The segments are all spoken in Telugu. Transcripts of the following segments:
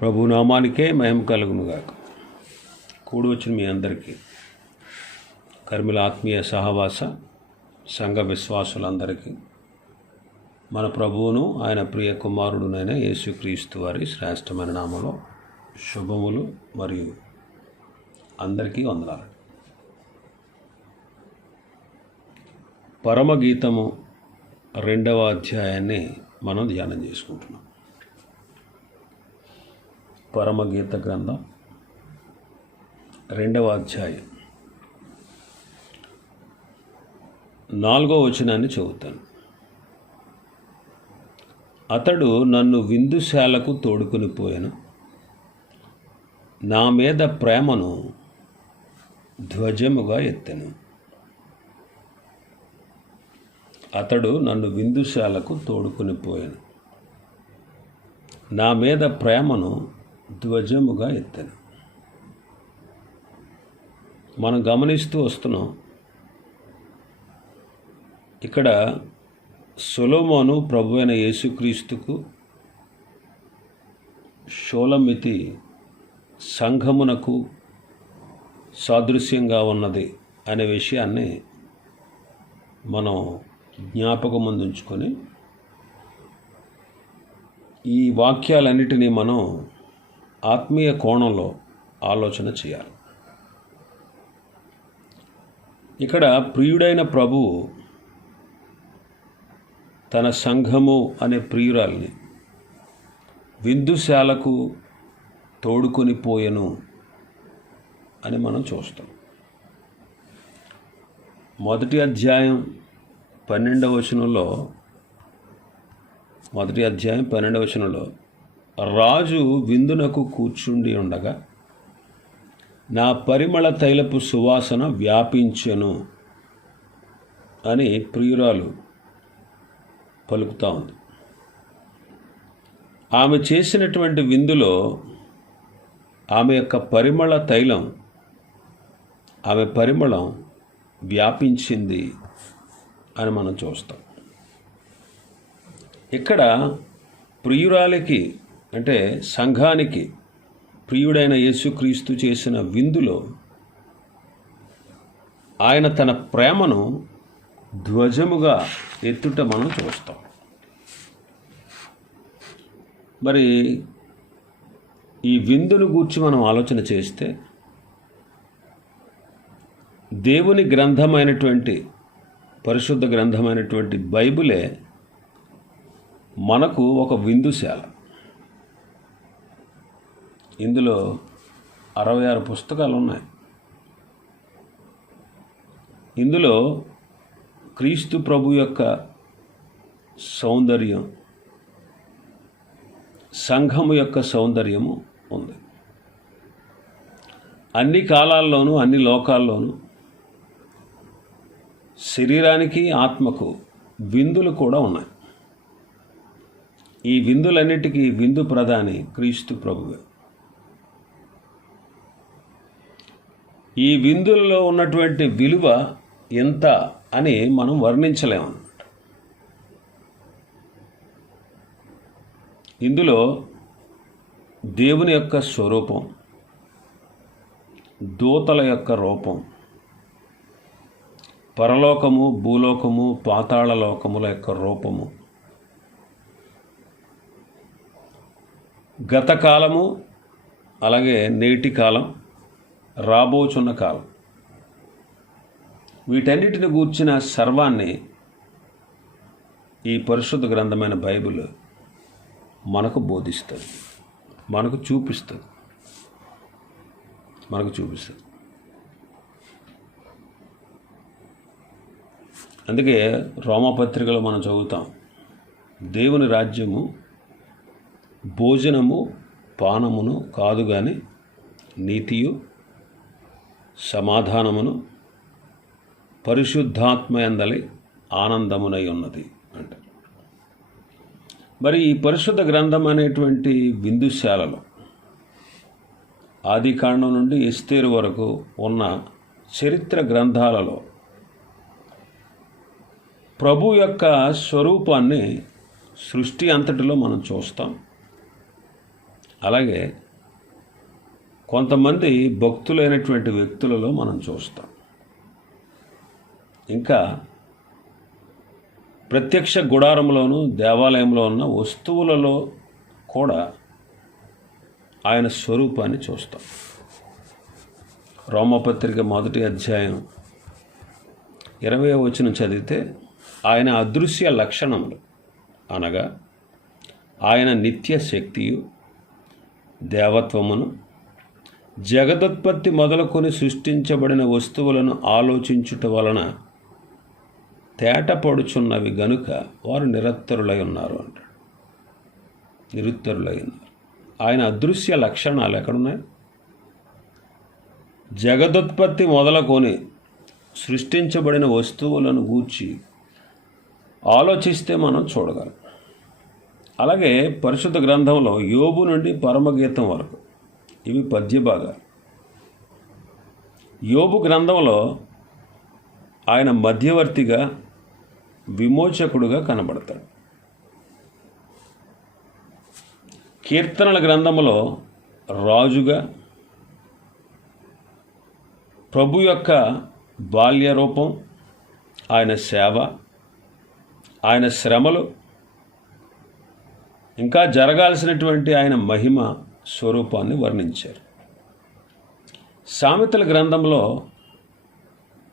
ప్రభు నామానికే మహిమ కలుగునుగాక. కూడి వచ్చిన మీ అందరికీ కర్మిల ఆత్మీయ సహవాస సంఘ విశ్వాసులందరికీ మన ప్రభువును ఆయన ప్రియ కుమారుడునైన యేసుక్రీస్తు వారి శ్రేష్టమైన నామలో శుభములు మరియు అందరికీ వందనాలు. పరమగీతము రెండవ అధ్యాయాన్ని మనం ధ్యానం చేసుకుంటున్నాం. పరమగీత గ్రంథం రెండవ అధ్యాయం. నాలుగో వచనాన్ని చదువుతాను. అతడు నన్ను విందుశాలకు తోడుకొని పోయాను. నా మీద ప్రేమను ధ్వజముగా ఎత్తెను. అతడు నన్ను విందుశాలకు తోడుకొని పోయాను. నా మీద ప్రేమను ధ్వజముగా ఎత్తాను. మనం గమనిస్తూ వస్తున్నాం. ఇక్కడ సులోమోను ప్రభు అయిన యేసుక్రీస్తుకు షోలమితి సంఘమునకు సాదృశ్యంగా ఉన్నది అనే విషయాన్ని మనం జ్ఞాపకం ముందుంచుకొని ఈ వాక్యాలన్నిటినీ మనం ఆత్మీయ కోణంలో ఆలోచన చేయాలి. ఇక్కడ ప్రియుడైన ప్రభువు తన సంఘము అనే ప్రియురాల్ని విందుశాలకు తోడుకొని పోయెను అని మనం చూస్తాం. మొదటి అధ్యాయం పన్నెండవ వచనంలో మొదటి అధ్యాయం పన్నెండవ వచనంలో రాజు విందునకు కూర్చుండి ఉండగా నా పరిమళ తైలపు సువాసన వ్యాపించెను అని ప్రియురాలు పలుకుతా ఉంది. ఆమె చేసినటువంటి విందులో ఆమె యొక్క పరిమళ తైలం ఆమె పరిమళం వ్యాపించింది అని మనం చూస్తాం. ఇక్కడ ప్రియురాలికి అంటే సంఘానికి ప్రియుడైన యేసుక్రీస్తు చేసిన విందులో ఆయన తన ప్రేమను ధ్వజముగా ఎత్తుట మనం చూస్తాం. మరి ఈ విందును గూర్చి మనం ఆలోచన చేస్తే దేవుని గ్రంథమైనటువంటి పరిశుద్ధ గ్రంథమైనటువంటి బైబిలే మనకు ఒక విందుశాల. ఇందులో అరవై ఆరు పుస్తకాలు ఉన్నాయి ఇందులో క్రీస్తు ప్రభు యొక్క సౌందర్యం సంఘము యొక్క సౌందర్యము ఉంది. అన్ని కాలాల్లోనూ అన్ని లోకాల్లోనూ శరీరానికి ఆత్మకు విందులు కూడా ఉన్నాయి. ఈ విందులన్నిటికీ విందు ప్రధాని క్రీస్తు ప్రభువే. ఈ విందుల్లో ఉన్నటువంటి విలువ ఎంత అని మనం వర్ణించలేము. ఇందులో దేవుని యొక్క స్వరూపం దూతల యొక్క రూపం పరలోకము భూలోకము పాతాళ లోకముల యొక్క రూపము గతకాలము అలాగే నేటి కాలం రాబోచున్న కాలం. వీటన్నిటిని గూర్చిన సర్వాన్ని ఈ పరిశుద్ధ గ్రంథమైన బైబిల్ మనకు బోధిస్తుంది. మనకు చూపిస్తుంది. మనకు చూపిస్తుంది. అందుకే రోమపత్రికలో మనం చదువుతాం దేవుని రాజ్యము భోజనము పానమును కాదు కానీ నీతియు సమాధానమును పరిశుద్ధాత్మయందలి ఆనందమునై ఉన్నది అంట. మరి ఈ పరిశుద్ధ గ్రంథం అనేటువంటి బిందుశాలలో ఆది కాండం నుండి ఎస్తేరు వరకు ఉన్న చరిత్ర గ్రంథాలలో ప్రభు యొక్క స్వరూపాన్ని సృష్టి అంతటిలో మనం చూస్తాం. అలాగే కొంతమంది భక్తులైనటువంటి వ్యక్తులలో మనం చూస్తాం. ఇంకా ప్రత్యక్ష గుడారంలోను దేవాలయంలో ఉన్న వస్తువులలో కూడా ఆయన స్వరూపాన్ని చూస్తాం. రోమపత్రిక మొదటి అధ్యాయం ఇరవై వచనం చదివితే ఆయన అదృశ్య లక్షణములు అనగా ఆయన నిత్య శక్తియు దేవత్వమును జగదుత్పత్తి మొదలుకొని సృష్టించబడిన వస్తువులను ఆలోచించుట వలన తేటపడుచున్నవి గనుక వారు నిరత్తరులై ఉన్నారు అంటాడు. నిరుత్తరులై ఉన్నారు. ఆయన అదృశ్య లక్షణాలు ఎక్కడున్నాయి? జగదుత్పత్తి మొదలుకొని సృష్టించబడిన వస్తువులను గూర్చి ఆలోచిస్తే మనం చూడగలం. అలాగే పరిశుద్ధ గ్రంథంలో యోబు నుండి పరమగీతం వరకు ఇవి పద్య భాగాలు. యోబు గ్రంథంలో ఆయన మధ్యవర్తిగా విమోచకుడుగా కనబడతాడు. కీర్తనల గ్రంథంలో రాజుగా ప్రభు యొక్క బాల్య రూపం ఆయన సేవ ఆయన శ్రమలు ఇంకా జరగాల్సినటువంటి ఆయన మహిమ స్వరూపాన్ని వర్ణించారు. సామెతల గ్రంథంలో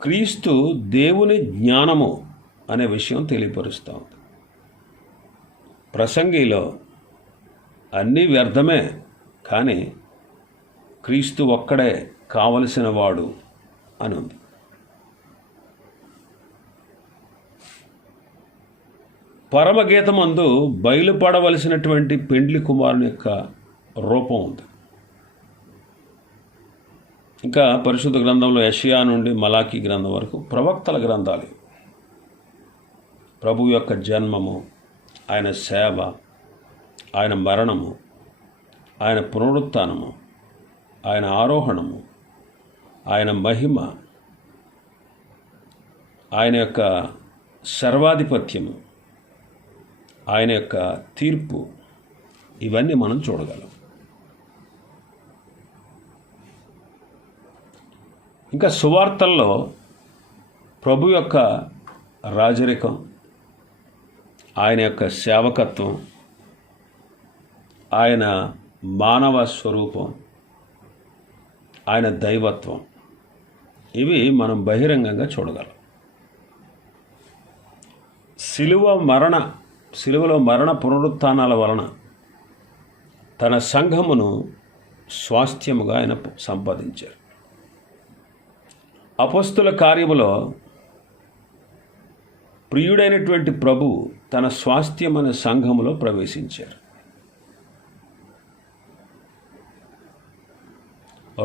క్రీస్తు దేవుని జ్ఞానము అనే విషయం తెలియపరుస్తూ ఉంది. ప్రసంగిలో అన్నీ వ్యర్థమే కానీ క్రీస్తు ఒక్కడే కావలసిన వాడు అని ఉంది. పరమగీతమందు బయలుపడవలసినటువంటి పెండ్లి కుమారుని యొక్క రూపం ఉంది ఇంకా పరిశుద్ధ గ్రంథంలో యషియా నుండి మలాఖీ గ్రంథం వరకు ప్రవక్తల గ్రంథాలు. ప్రభు యొక్క జన్మము ఆయన సేవ ఆయన మరణము ఆయన పునరుత్నము ఆయన ఆరోహణము ఆయన మహిమ ఆయన యొక్క సర్వాధిపత్యము ఆయన యొక్క తీర్పు ఇవన్నీ మనం చూడగలం. ఇంకా సువార్తల్లో ప్రభు యొక్క రాజరికం ఆయన యొక్క సేవకత్వం ఆయన మానవ స్వరూపం ఆయన దైవత్వం ఇవి మనం బహిరంగంగా చూడగలం. శిలువ మరణ శిలువలో మరణ పునరుత్నాల వలన తన సంఘమును స్వాస్థ్యముగా ఆయన సంపాదించారు. అపస్తుల కార్యములో ప్రియుడైనటువంటి ప్రభు తన స్వాస్థ్యమైన సంఘములో ప్రవేశించారు.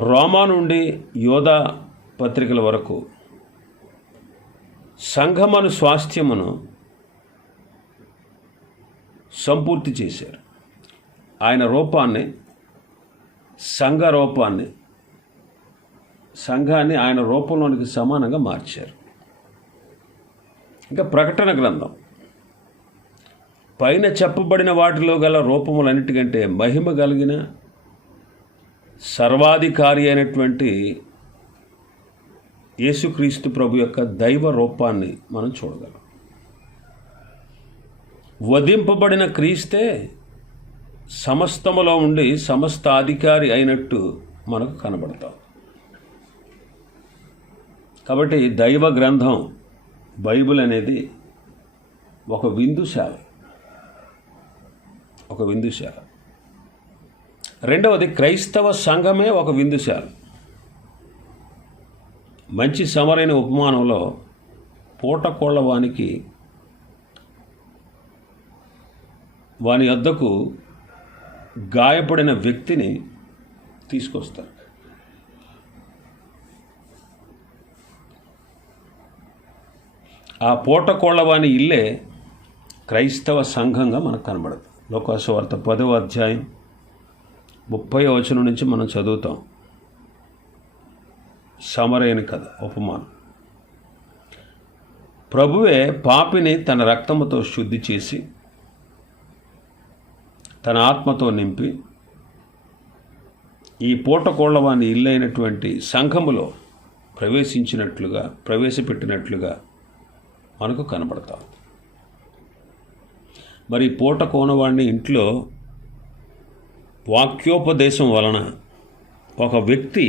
రోమా నుండి యోధా పత్రికల వరకు సంఘమను స్వాస్థ్యమును సంపూర్తి చేశారు. ఆయన రూపాన్ని సంఘ రూపాన్ని సంఘాన్ని ఆయన రూపంలోనికి సమానంగా మార్చారు. ఇంకా ప్రకటన గ్రంథం. పైన చెప్పబడిన వాటిలో గల రూపములన్నిటికంటే మహిమ కలిగిన సర్వాధికారి అయినటువంటి యేసుక్రీస్తు ప్రభు యొక్క దైవ రూపాన్ని మనం చూడగలం. వధింపబడిన క్రీస్తే సమస్తములో ఉండి సమస్త అధికారి అయినట్టు మనకు కనబడతాం. కాబట్టి దైవ గ్రంథం బైబిల్ అనేది ఒక విందుశాల ఒక విందుశాల రెండవది క్రైస్తవ సంఘమే ఒక విందుశాల మంచి సమరైన ఉపమానంలో పూటకోళ్ళ వానికి వాని వద్దకు గాయపడిన వ్యక్తిని తీసుకొస్తారు. ఆ పూటకోళ్ళవాని ఇల్లే క్రైస్తవ సంఘంగా మనకు కనబడదు. లోకాసువార్త పదవ అధ్యాయం ముప్పై వచనం నుంచి మనం చదువుతాం. సమరైన కథ ఉపమానం. ప్రభువే పాపిని తన రక్తముతో శుద్ధి చేసి తన ఆత్మతో నింపి ఈ పూటకోళ్ళవాని ఇల్లైనటువంటి సంఘములో ప్రవేశించినట్లుగా ప్రవేశపెట్టినట్లుగా మనకు కనబడతాం మరి పూట కోనవాడిని ఇంట్లో వాక్యోపదేశం వలన ఒక వ్యక్తి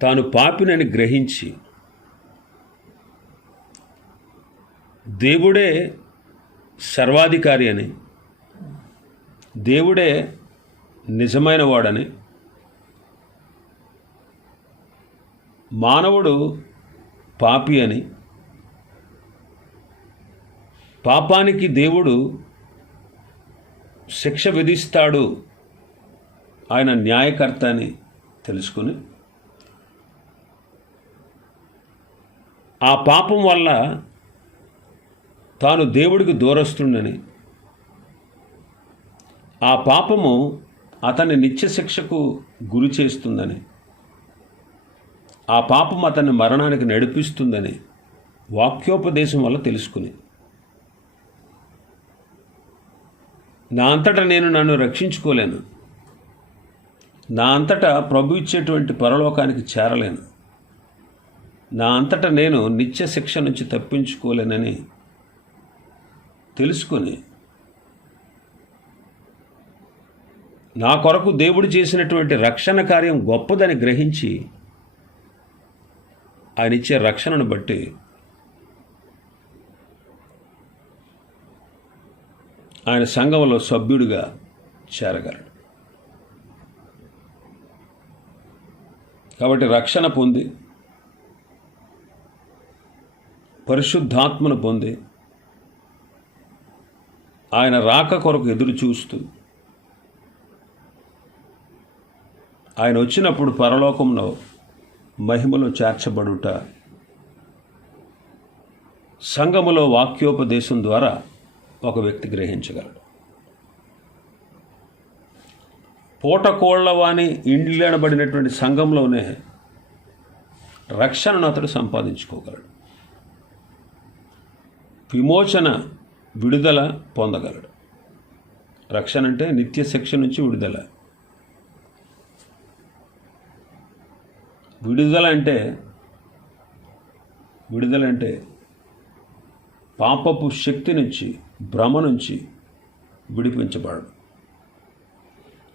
తాను పాపినని గ్రహించి దేవుడే సర్వాధికారి అని దేవుడే నిజమైన వాడని మానవుడు పాపి అని పాపానికి దేవుడు శిక్ష విధిస్తాడు. ఆయన న్యాయకర్త అని తెలుసుకుని ఆ పాపం వల్ల తాను దేవుడికి దూరస్తుండని ఆ పాపము అతన్ని నిత్య శిక్షకు గురి చేస్తుందని. ఆ పాపం అతన్ని మరణానికి నడిపిస్తుందని వాక్యోపదేశం వల్ల తెలుసుకుని. నా అంతటా నేను నన్ను రక్షించుకోలేను. నా అంతటా ప్రభు ఇచ్చేటువంటి పరలోకానికి చేరలేను. నా అంతటా నేను నిత్య శిక్ష నుంచి తప్పించుకోలేనని తెలుసుకొని నా కొరకు దేవుడు చేసినటువంటి రక్షణ కార్యం గొప్పదని గ్రహించి ఆయన ఇచ్చే రక్షణను బట్టి ఆయన సంఘంలో సభ్యుడిగా చేరగలడు. కాబట్టి రక్షణ పొంది పరిశుద్ధాత్మను పొంది ఆయన రాక కొరకు ఎదురు చూస్తూ ఆయన వచ్చినప్పుడు పరలోకంలో మహిమలో చేర్చబడుట సంఘములో వాక్యోపదేశం ద్వారా ఒక వ్యక్తి గ్రహించగలడు. పూటకోళ్ళవాణి ఇండ్లనబడినటువంటి సంఘంలోనే రక్షణను అతడు సంపాదించుకోగలడు. విమోచన విడుదల పొందగలడు. రక్షణ అంటే నిత్య శిక్ష నుంచి విడుదల. విడుదల అంటే విడుదల అంటే పాపపు శక్తి నుంచి భ్రమ నుంచి విడిపించబడడు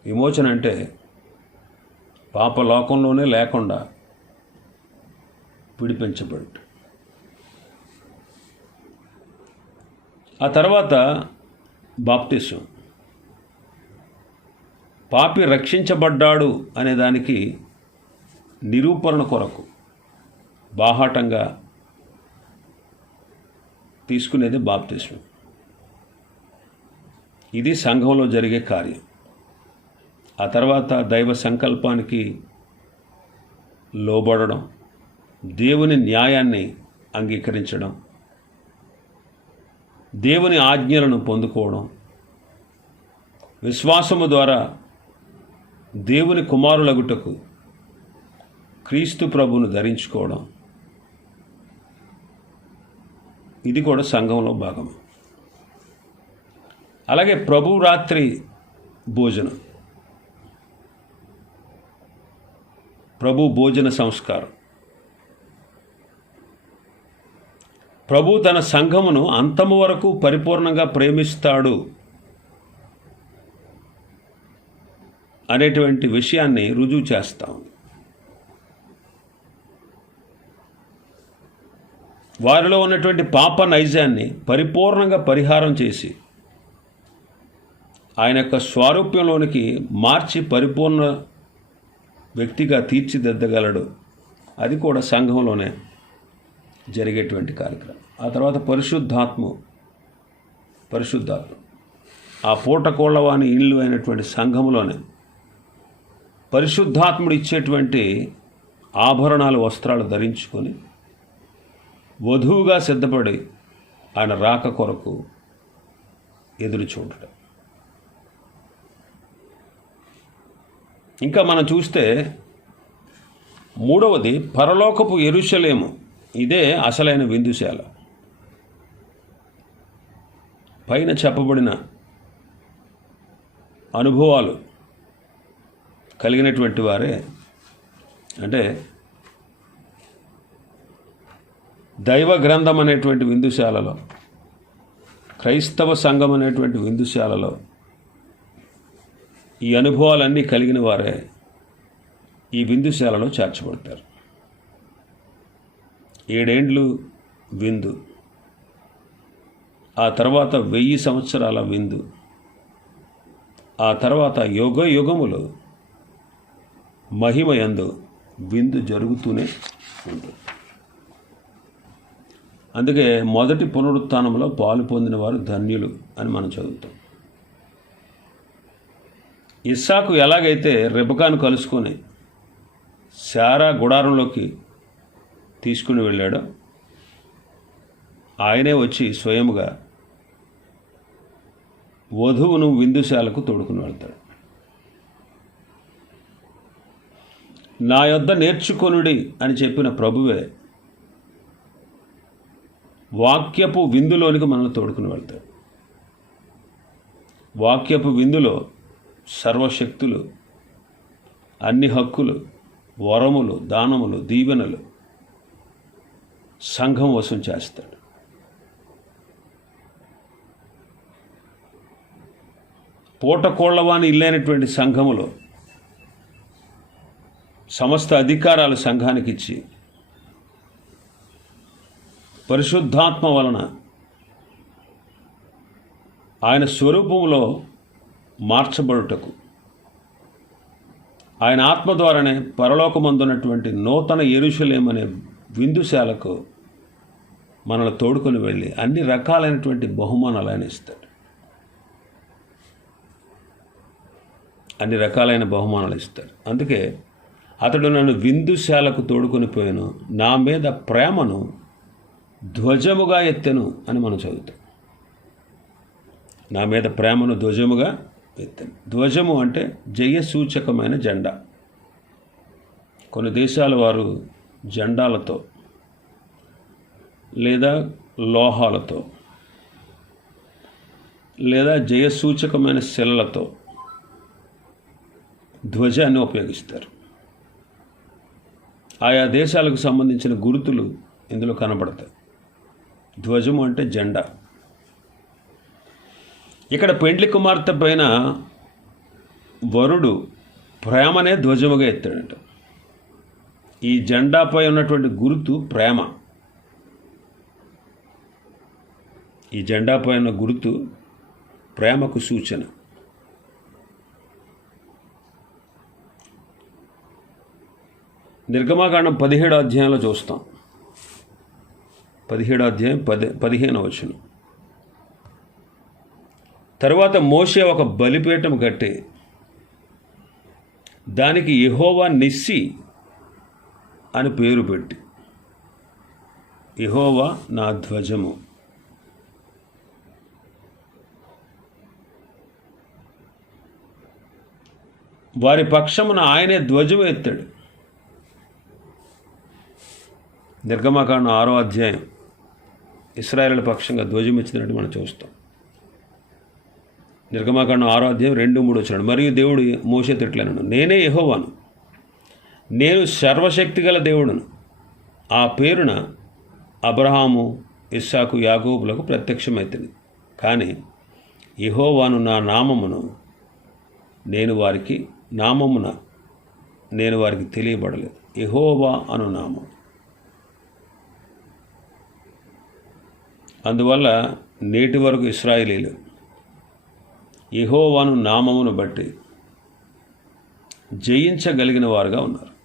విమోచన అంటే పాప లోకంలోనే లేకుండా విడిపించబడు ఆ తర్వాత బాప్తిసం. పాపి రక్షించబడ్డాడు అనే దానికి నిరూపణ కొరకు బాహాటంగా తీసుకునేది బాప్తిస్వం ఇది సంఘంలో జరిగే కార్యం. ఆ తర్వాత దైవ సంకల్పానికి లోబడడం దేవుని న్యాయాన్ని అంగీకరించడం దేవుని ఆజ్ఞలను పొందుకోవడం విశ్వాసము ద్వారా దేవుని కుమారులగుటకు క్రీస్తు ప్రభును ధరించుకోవడం. ఇది కూడా సంఘంలో భాగం. అలాగే ప్రభు రాత్రి భోజనం. ప్రభు భోజన సంస్కారం. ప్రభు తన సంఘమును అంతము వరకు పరిపూర్ణంగా ప్రేమిస్తాడు అనేటువంటి విషయాన్ని రుజువు చేస్తాం వారిలో ఉన్నటువంటి పాప నైజాన్ని పరిపూర్ణంగా పరిహారం చేసి ఆయన యొక్క స్వారూప్యంలోనికి మార్చి పరిపూర్ణ వ్యక్తిగా తీర్చిదిద్దగలడు. అది కూడా సంఘంలోనే జరిగేటువంటి కార్యక్రమం. ఆ తర్వాత పరిశుద్ధాత్మ పరిశుద్ధాత్మ. ఆ పూటకోళ్ళవాని ఇల్లు అయినటువంటి సంఘములోనే పరిశుద్ధాత్ముడు ఇచ్చేటువంటి ఆభరణాలు వస్త్రాలు ధరించుకొని వధువుగా సిద్ధపడి ఆయన రాక కొరకు ఎదురు చూడటం ఇంకా మనం చూస్తే మూడవది పరలోకపు ఎరుషలేము. ఇదే అసలైన విందుశాల. పైన చెప్పబడిన అనుభవాలు కలిగినటువంటి వారే అంటే దైవ గ్రంథం అనేటువంటి విందుశాలలో క్రైస్తవ సంఘం అనేటువంటి విందుశాలలో ఈ అనుభవాలన్నీ కలిగిన వారే ఈ విందుశాలలో చేర్చబడతారు. ఏడేండ్లు విందు. ఆ తర్వాత వెయ్యి సంవత్సరాల విందు. ఆ తర్వాత యోగ యుగములు మహిమయందు విందు జరుగుతూనే ఉంటుంది. అందుకే మొదటి పునరుత్నంలో పాలు పొందిన వారు ధన్యులు అని మనం చదువుతాం. ఇస్సాకు ఎలాగైతే రెబకాను కలుసుకొని శారా గుడారంలోకి తీసుకుని వెళ్ళాడో ఆయనే వచ్చి స్వయముగా వధువును విందుశాలకు తోడుకుని వెళ్తాడు. నా యొద్ద నేర్చుకొనుడి అని చెప్పిన ప్రభువే వాక్యపు విందులోనికి మనల్ని తోడుకుని వెళ్తాడు. వాక్యపు విందులో సర్వశక్తులు అన్ని హక్కులు వరములు దానములు దీవెనలు సంఘం వశం చేస్తాడు. పూటకోళ్ళవాని ఇల్లైనటువంటి సంఘములో సమస్త అధికారాలు సంఘానికి ఇచ్చి పరిశుద్ధాత్మ వలన ఆయన స్వరూపంలో మార్చబడుటకు. ఆయన ఆత్మ ద్వారానే పరలోకమందున్నటువంటి నూతన ఎరుషలేం విందుశాలకు మనల్ని తోడుకొని వెళ్ళి అన్ని రకాలైనటువంటి బహుమానాలు ఆయన ఇస్తాడు. అన్ని రకాలైన బహుమానాలు ఇస్తాడు. అందుకే అతడు నన్ను విందుశాలకు తోడుకొని పోయాను. నా మీద ప్రేమను ధ్వజముగా ఎత్తెను అని మనం చదువుతాం. నా మీద ప్రేమను ధ్వజముగా ఎత్తెను ధ్వజము అంటే జయసూచకమైన జెండా. కొన్ని దేశాల వారు జెండాలతో లేదా లోహాలతో లేదా జయసూచకమైన శిలలతో ధ్వజాన్ని ఉపయోగిస్తారు. ఆయా దేశాలకు సంబంధించిన గుర్తులు ఇందులో కనబడతాయి. ధ్వజము అంటే జెండా. ఇక్కడ పెండ్లి కుమార్తె పైన వరుడు ప్రేమనే ధ్వజముగా ఎత్తాడంట. ఈ జెండాపై ఉన్నటువంటి గుర్తు ప్రేమ. ఈ జెండాపై ఉన్న గుర్తు ప్రేమకు సూచన. నిర్గమాకాండం పదిహేడో అధ్యాయంలో చూస్తాం. పదిహేడో అధ్యాయం పది పదిహేను వచనం. తరువాత మోషే ఒక బలిపీఠం కట్టి దానికి ఇహోవా నిస్సి అని పేరు పెట్టి ఇహోవా నా ధ్వజము. వారి పక్షమున ఆయనే ధ్వజం ఎత్తాడు. నిర్గమాకాండం ఆరో అధ్యాయం. ఇస్రాయేల్ పక్షంగా ధ్వజం ఇచ్చినట్టు మనం చూస్తాం. నిర్గమాకాండం ఆరో అధ్యాయం రెండు మూడు వచ్చినాడు. మరియు దేవుడు మోసే తిట్లనను. నేనే యహోవాను. నేను సర్వశక్తి గల దేవుడును. ఆ పేరున అబ్రహాము ఇస్సాకు యాగోబులకు ప్రత్యక్షమైతుంది కానీ యహోవాను నా నామమును నేను వారికి నామమున నేను వారికి తెలియబడలేదు. ఇహోవా అను నామం. అందువల్ల నేటి వరకు ఇస్రాయిలీలు యహోవాను నామమును బట్టి జయించగలిగిన వారుగా ఉన్నారు.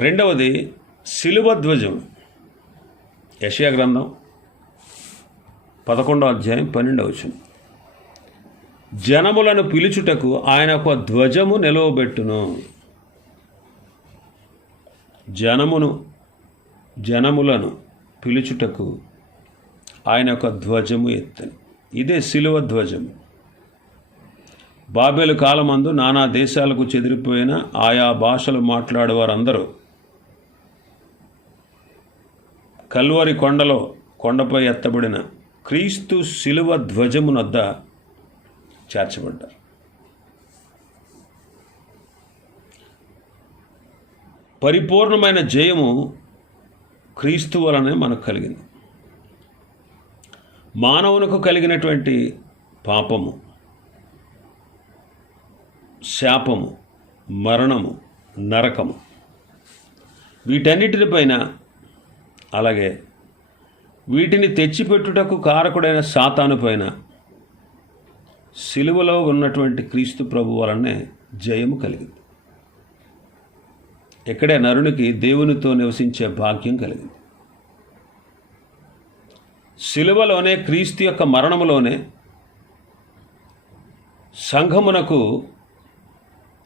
రెండవది శిలువ ధ్వజం. యషయా గ్రంథం పదకొండో అధ్యాయం పన్నెండవ వచ్చిన జనములను పిలుచుటకు ఆయన ఒక ధ్వజము నిలవబెట్టును. జనమును జనములను పిలుచుటకు ఆయన ఒక ధ్వజము ఎత్తని. ఇదే శిలువ ధ్వజం. బాబేలు కాలమందు నానా దేశాలకు చెదిరిపోయిన ఆయా భాషలు మాట్లాడేవారందరూ కల్వరి కొండలో కొండపై ఎత్తబడిన క్రీస్తు శిలువ ధ్వజమునొద్ద చేర్చబడ్డారు. పరిపూర్ణమైన జయము క్రీస్తు వలనే మనకు కలిగింది. మానవునకు కలిగినటువంటి పాపము శాపము మరణము నరకము. వీటన్నిటిపైన అలాగే వీటిని తెచ్చిపెట్టుటకు కారకుడైన సాతాను పైన సిలువలో ఉన్నటువంటి క్రీస్తు ప్రభు వలనే జయము కలిగింది. ఇక్కడే నరునికి దేవునితో నివసించే భాగ్యం కలిగింది. శిలువలోనే క్రీస్తు యొక్క మరణములోనే సంఘమునకు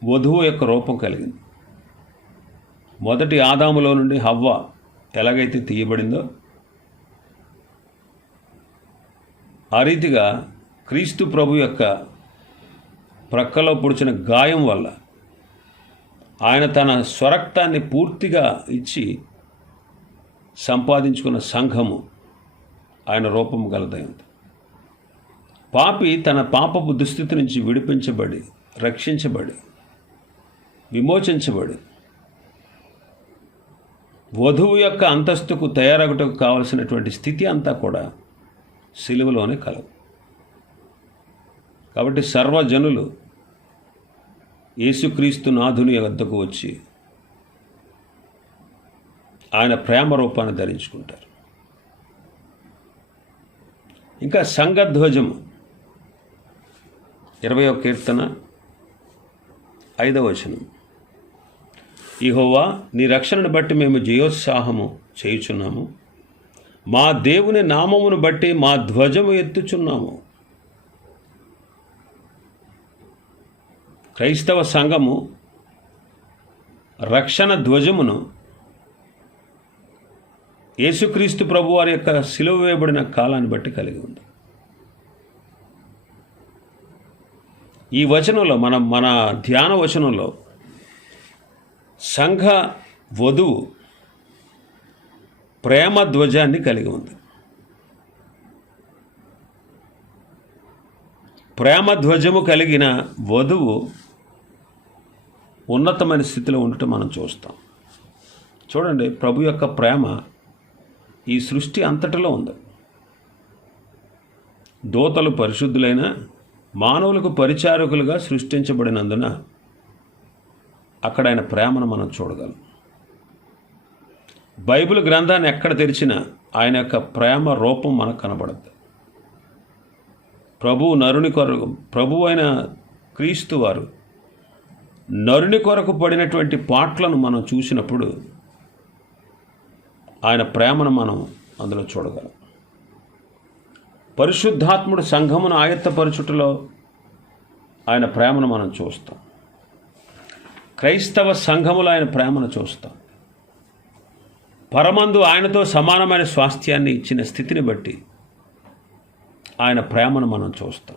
వధువు యొక్క రూపం కలిగింది. మొదటి ఆదాములో నుండి హవ్వ ఎలాగైతే తీయబడిందో ఆ రీతిగా క్రీస్తు ప్రభు యొక్క ప్రక్కలో పొడిచిన గాయం వల్ల ఆయన తన స్వరక్తాన్ని పూర్తిగా ఇచ్చి సంపాదించుకున్న సంఘము ఆయన రూపము గలదైంది పాపి తన పాపపు దుస్థితి నుంచి విడిపించబడి రక్షించబడి విమోచించబడి వధువు యొక్క అంతస్తుకు తయారగుటకు కావలసినటువంటి స్థితి అంతా కూడా సిలువలోనే కలవు. కాబట్టి సర్వజనులు యేసుక్రీస్తు నాథుని వద్దకు వచ్చి ఆయన ప్రేమ రూపాన్ని ధరించుకుంటారు. ఇంకా సంఘధ్వజము. ఇరవై కీర్తన ఐదవ వచనం. ఇహోవా నీ రక్షణను బట్టి మేము జయోత్సాహము చేయుచున్నాము. మా దేవుని నామమును బట్టి మా ధ్వజము ఎత్తుచున్నాము. క్రైస్తవ సంఘము రక్షణ ధ్వజమును యేసుక్రీస్తు ప్రభు వారి యొక్క సిలువ వేయబడిన కాలాన్ని బట్టి కలిగి ఉంది. ఈ వచనంలో మన మన ధ్యాన వచనంలో సంఘ వధువు ప్రేమ ధ్వజాన్ని కలిగి ఉంది. ప్రేమ ధ్వజము కలిగిన వధువు ఉన్నతమైన స్థితిలో ఉండటం మనం చూస్తాం. చూడండి ప్రభు యొక్క ప్రేమ ఈ సృష్టి అంతటిలో ఉంది. దోతలు పరిశుద్ధులైన మానవులకు పరిచారకులుగా సృష్టించబడినందున అక్కడ ఆయన ప్రేమను మనం చూడగలం. బైబిల్ గ్రంథాన్ని ఎక్కడ తెరిచినా ఆయన యొక్క ప్రేమ రూపం మనకు కనబడద్దు ప్రభు నరుని కొరకు ప్రభు అయిన క్రీస్తు వారు నరుని కొరకు పడినటువంటి పాటలను మనం చూసినప్పుడు ఆయన ప్రేమను మనం అందులో చూడగలం. పరిశుద్ధాత్ముడు సంఘమును ఆయత్తపరచుటలో ఆయన ప్రేమను మనం చూస్తాం. క్రైస్తవ సంఘములో ఆయన ప్రేమను చూస్తాం. పరమందు ఆయనతో సమానమైన స్వాస్థ్యాన్ని ఇచ్చిన స్థితిని బట్టి ఆయన ప్రేమను మనం చూస్తాం.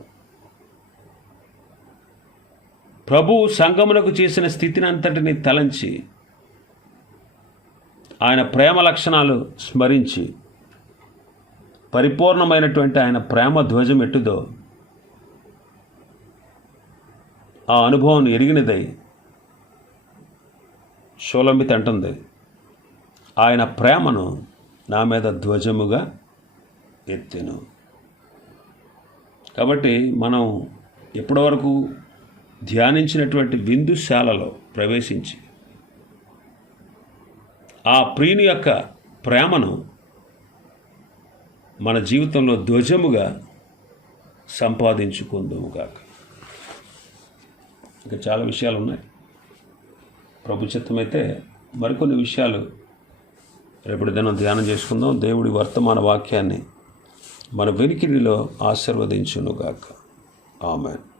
ప్రభు సంగమునకు చేసిన స్థితిని అంతటిని తలంచి ఆయన ప్రేమ లక్షణాలు స్మరించి పరిపూర్ణమైనటువంటి ఆయన ప్రేమ ధ్వజం ఎట్టుదో ఆ అనుభవం ఎరిగినదై షోలంబిత అంటుంది ఆయన ప్రేమను నా మీద ధ్వజముగా ఎత్తెను. కాబట్టి మనం ఎప్పటివరకు ధ్యానించినటువంటి విందుశాలలో ప్రవేశించి ఆ ప్రియుని యొక్క ప్రేమను మన జీవితంలో ధ్వజముగా సంపాదించుకుందుముగాక. ఇంకా చాలా విషయాలు ఉన్నాయి ప్రభు మరికొన్ని విషయాలు రేపటి దినం ధ్యానం చేసుకుందాం. దేవుడి వర్తమాన వాక్యాన్ని మన వెనికిడిలో ఆశీర్వదించునుగాక. ఆమెన్.